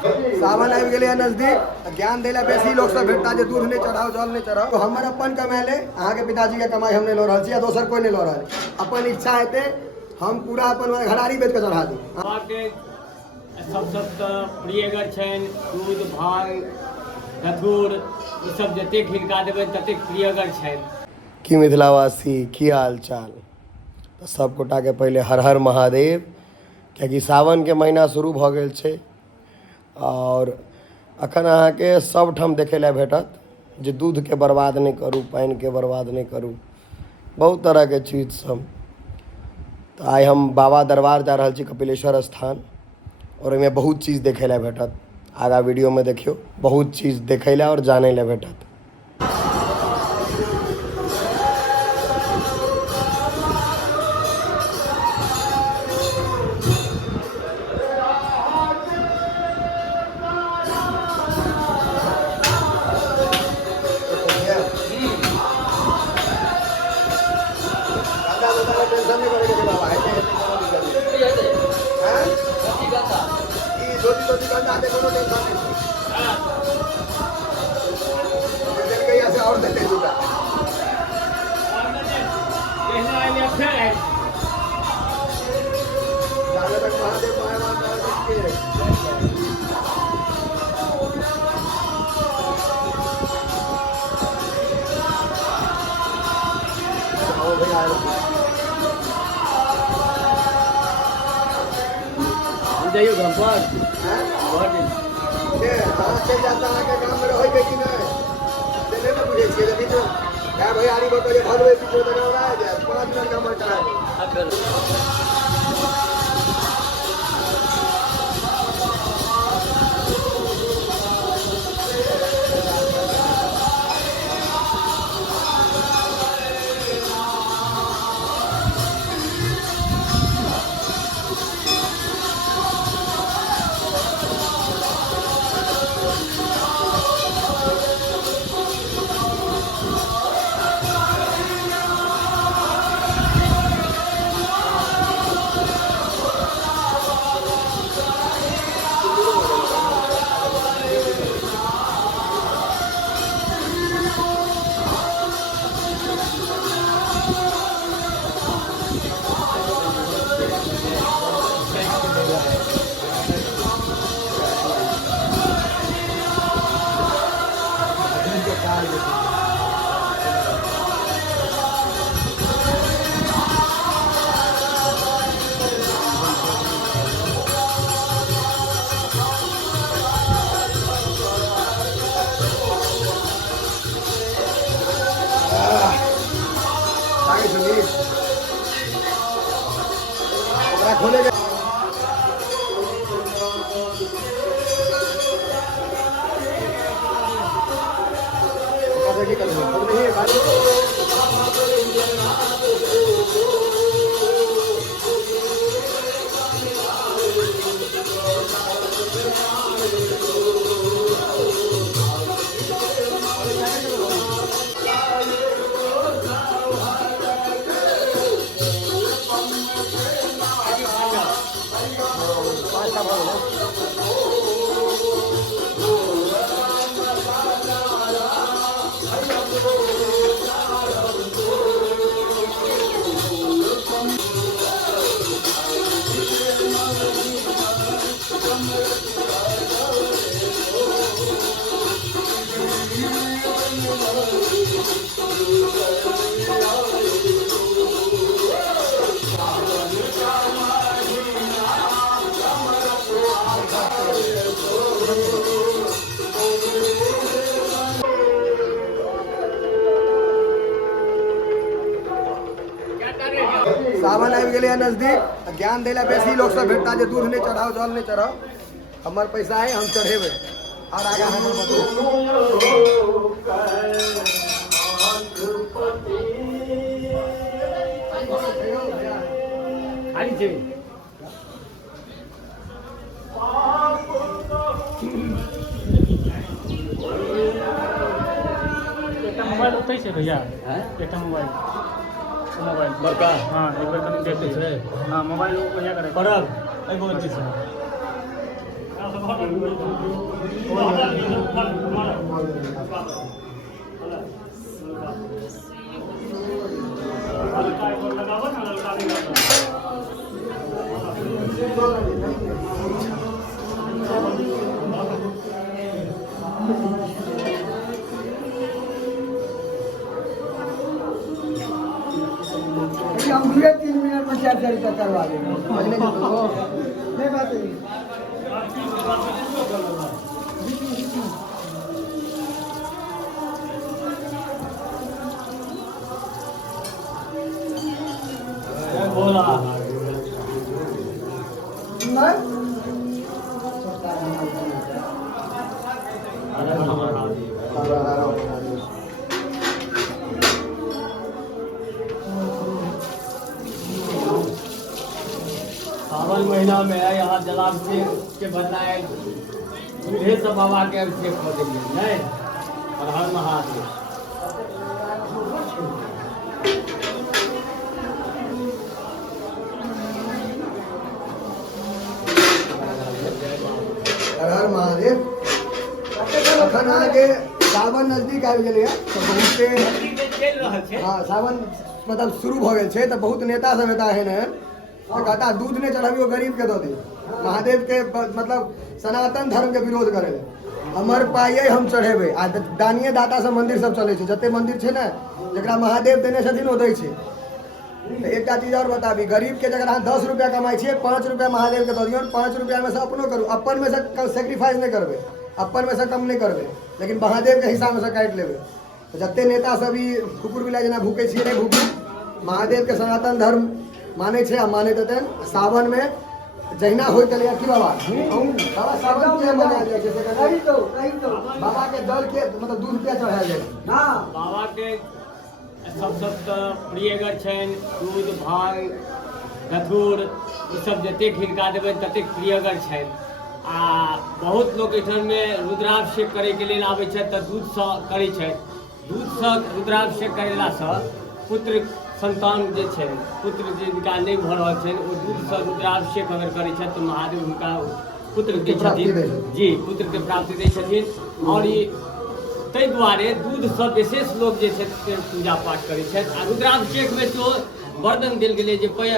सावन आबि गेलै नजदीक, ज्ञान दै लए बेसी लोग सब भेटता जे दूध नहीं चढ़ाओ, जल नहीं चढ़ाओ। तो हमर अपन कमाई अहाँ के पिताजी के कमाई हम नहीं लऽ रहल छी, या दोसर कोई नहीं लऽ रहल। अपन इच्छा हेतै हम पूरा अपन घरारी बेच के चढ़ा दी। सबसँ प्रियगर छनि दूध भांग धतूर, ई सब जतेक हिनका देबै ततेक प्रियगर छनि। की मिथिलावासी, की हाल चाल। तो सब गोटा के पहले हर हर महादेव, कियाकि सावन के महीना शुरू भऽ गेल छै और अखन अहाँके सब ठाम देखे लए भेटत जे दूध के बर्बाद नहीं करू, पानि के बर्बाद नहीं करू, बहुत तरह के चीज सब। तो आइ हम बाबा दरबार जा रहल छी, कपिलेश्वर स्थान, और ओहिमे बहुत चीज देखे लए भेटत। आगा वीडियो में देखियो, बहुत चीज देखे लए और जाने लए भेटत। जाइयो घर पर चल जाता है गाँव में रहे कि नहीं बुझे छे भैयारी भगवे पीछे रहा है 5 मिनट का मन करा। खोले सावन आबि गेलै नजदीक, ज्ञान दै लए बेसी लोग सब भेटता जे दूध नहीं चढ़ाओ, जल नहीं चढ़ाओ। हमर पैसा है, हम चढ़ेबै और आगा हम मोबाइल उतै छै भैया, एकटा मोबाइल बड़का। हाँ एक बार कनी देख लै छै। हाँ मोबाइल बढ़िया करे पड़ल एहि बोल छै। हम 3 मिनट में 4 रुपया करवा देंगे नहीं बात है। बोला सावन महीना में यहाँ जलाभिषेक के बनाए दूल्हे सब बाबा के अभिषेक हो देंगे नहीं। और हर महादेव हर हर महादेव। अखन आगे सावन नजदीक आबि गेलै तो बहुते चलि रहल छै। हाँ सावन मतलब शुरू भऽ गेल छै तो बहुत नेता सब एता है न तो कहता दूध ने चढ़ाबियो गरीब के दऽ दी। महादेव के मतलब सनातन धर्म के विरोध करे हमर पाइये हम चढ़ेबै आ दानिये दाता सब मंदिर सब चलै छै जते मंदिर छै ने जकरा महादेव देने छथिन ओ दै छै। एकटा चीज और बताबी गरीब के जगह अहाँ 10 रुपया कमाई छियै 5 रुपया महादेव के दऽ दियौ 5 रुपया में से अपनो करू अपन में से सेक्रीफाइस नहीं करबै अपन में से कम नहीं करबै लेकिन महादेव के हिसाब में से काटि लेबै। तो जते नेता सब ई कुकुर बिलाइ जेना भूकै छियै नहीं भूकू महादेव के सनातन धर्म माने छे आ माने देतन। सावन में जहिना होय चले की बाबा बाबा सावन के मनायल जाइ छै से कही तो बाबा के जल के मतलब दूध के चढ़ायल जाइ छै। हां बाबा के सबसे प्रियगर छनि दूध भांग धतूर ई सब जतेक हिनका देबै ततेक प्रियगर छनि। आ बहुत लोग एहिठाम में रुद्राभिषेक करे के लेल आबै छथि तऽ दूध सँ करै छथि। दूध सँ रुद्राभिषेक करेला सँ पुत्र संतान जे छै पुत्र जिनका नहीं भऽ रहल छनि ओ दूध सँ रुद्राभिषेक अगर करै छथि तऽ महादेव हुनका पुत्र दै छथिन। जी पुत्र के प्राप्ति दै छथिन। और ई ताहि दुआरे दूध सँ विशेष लोग जे छै से पूजा पाठ करै छथि। आ रुद्राभिषेक में तो वर्णन देल गेलै जे पय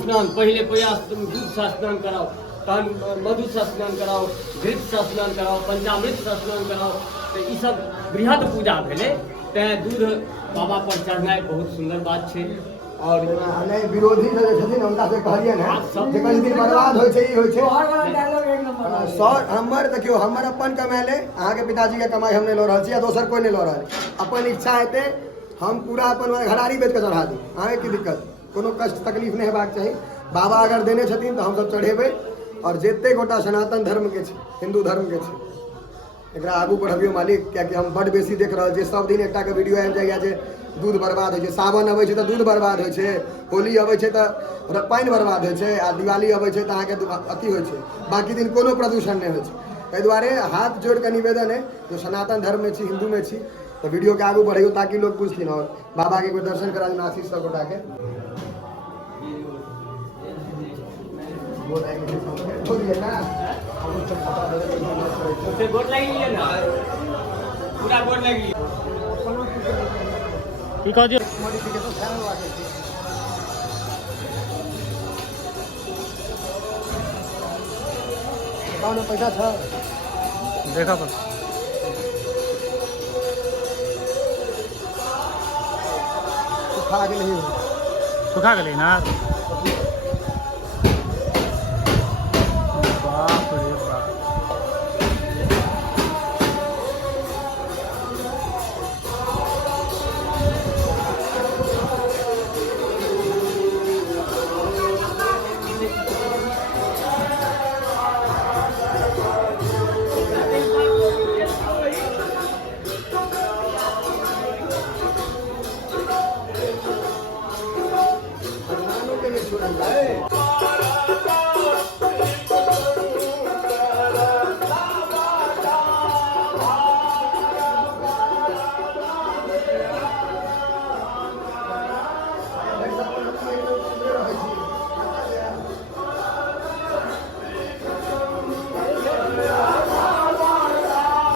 स्नान पहिले दूध सँ स्नान कराओ तहन मधु से स्नान कराओ घृत से स्नान कराओ पंचामृत से स्नान कराओ। तो ई सब बृहद पूजा भेलै तैं दूध बाबा पर चढ़नाइ बहुत सुंदर बात छै। और नहीं विरोधी जे छथिन हुनका से कहलिए ने जे कहीं दिन बर्बाद होय छै ई होय छै। सर हमर देखियो हमर अपन कमाई ले अहाँ के पिताजी के कमाई हम नहीं लऽ रहल छी या दोसर कोई नहीं लऽ रहल। अपन इच्छा हेतै हम पूरा अपन घरारी बेच के चढ़ा दी अहाँ की दिक्कत कोनो कष्ट तकलीफ नहीं हेबाक चाही। बाबा अगर देने छथिन तो हम सब चढ़ेबै। और जते गोटा सनातन धर्म के छै हिंदू धर्म के छै एकरा आगू बढ़बियो मालिक कियाकि हम बड़ बेसी देख रहल छी सब दिन एकटा के वीडियो आबि जाइए जे दूध बर्बाद होइ छै। सावन अबै छै तऽ दूध बर्बाद होइ छै होली अबै छै तऽ पानि बर्बाद होइ छै आ दिवाली अबै छै तऽ अहाँके अथी होइ छै बाकी दिन कोनो प्रदूषण नहीं होइ छै। ताहि दुआरे हाथ जोड़ के निवेदन है जो सनातन धर्म में छी हिंदू में छी तो वीडियो के आगू बढ़ियो ताकि लोग पूछथिन और बाबा के कोई दर्शन करा देना आशीष सब गोटा के बोलिए ना उससे गोट लगी है ना पूरा गोट लगी ठीक है जी मॉडिफिकेशन फैन हुआ के अकाउंट में पैसा था देखा पर सुखा के नहीं सुखा गए ना।